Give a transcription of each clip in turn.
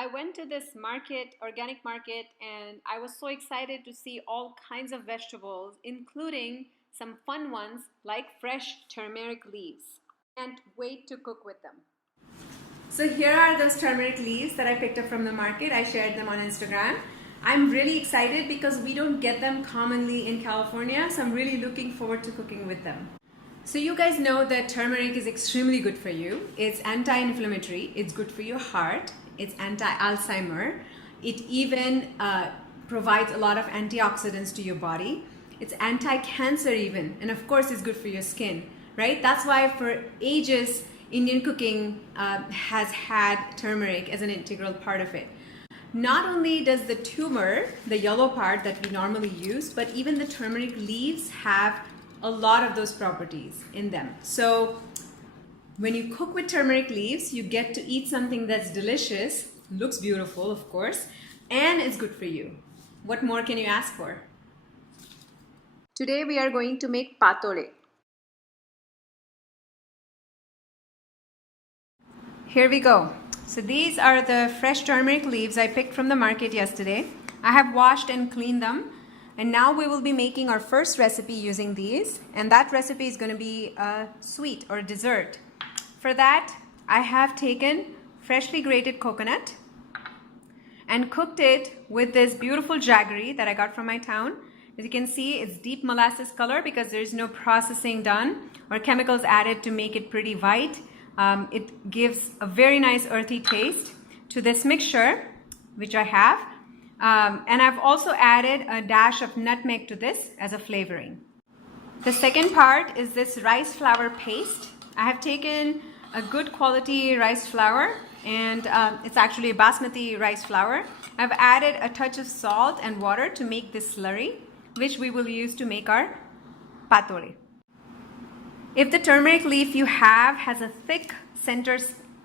I went to this market, organic market, and I was so excited to see all kinds of vegetables, including some fun ones like fresh turmeric leaves. Can't wait to cook with them. So here are those turmeric leaves that I picked up from the market. I shared them on Instagram. I'm really excited because we don't get them commonly in California, so I'm really looking forward to cooking with them. So you guys know that turmeric is extremely good for you. It's anti-inflammatory, it's good for your heart, it's anti-Alzheimer. It even provides a lot of antioxidants to your body. It's anti-cancer even, and of course it's good for your skin, right? That's why for ages, Indian cooking has had turmeric as an integral part of it. Not only does the turmeric, the yellow part that we normally use, but even the turmeric leaves have a lot of those properties in them. So when you cook with turmeric leaves, you get to eat something that's delicious, looks beautiful, of course, and it's good for you. What more can you ask for? Today we are going to make patoli. Here we go. So these are the fresh turmeric leaves I picked from the market yesterday. I have washed and cleaned them. And now we will be making our first recipe using these. And that recipe is going to be a sweet or a dessert. For that, I have taken freshly grated coconut and cooked it with this beautiful jaggery that I got from my town. As you can see, it's deep molasses color because there's no processing done or chemicals added to make it pretty white. It gives a very nice earthy taste to this mixture, which I have. And I've also added a dash of nutmeg to this as a flavoring. The second part is this rice flour paste. I have taken a good quality rice flour, and it's actually a basmati rice flour. I've added a touch of salt and water to make this slurry, which we will use to make our patoli. If the turmeric leaf you have has a thick center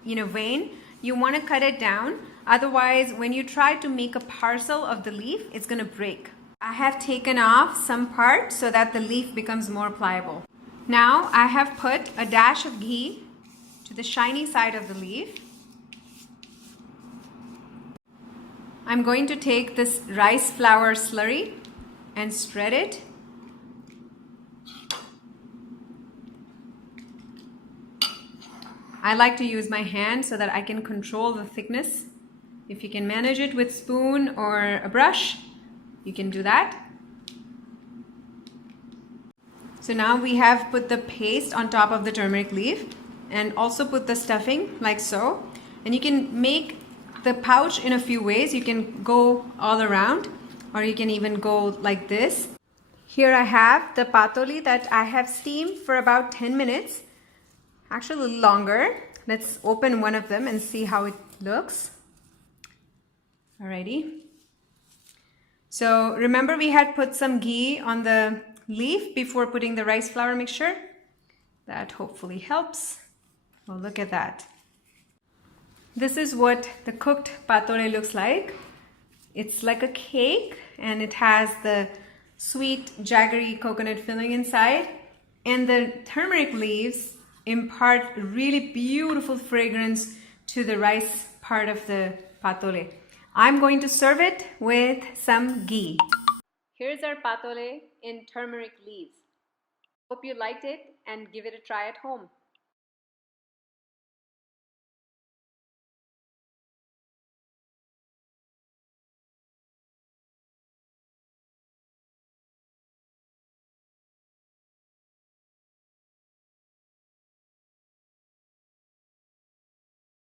vein, you want to cut it down. Otherwise, when you try to make a parcel of the leaf, it's going to break. I have taken off some part so that the leaf becomes more pliable. Now I have put a dash of ghee to the shiny side of the leaf. I'm going to take this rice flour slurry and spread it. I like to use my hand so that I can control the thickness. If you can manage it with a spoon or a brush, you can do that. So now we have put the paste on top of the turmeric leaf and also put the stuffing like so. And you can make the pouch in a few ways. You can go all around, or you can even go like this. Here I have the patoli that I have steamed for about 10 minutes. Actually a little longer. Let's open one of them and see how it looks. Alrighty. So remember we had put some ghee on the leaf before putting the rice flour mixture. That hopefully helps. Well, look at that. This is what the cooked patoli looks like. It's like a cake, and it has the sweet jaggery coconut filling inside, and the turmeric leaves impart really beautiful fragrance to the rice part of the patoli. I'm going to serve it with some ghee. Here's our patoli in turmeric leaves. Hope you liked it and give it a try at home.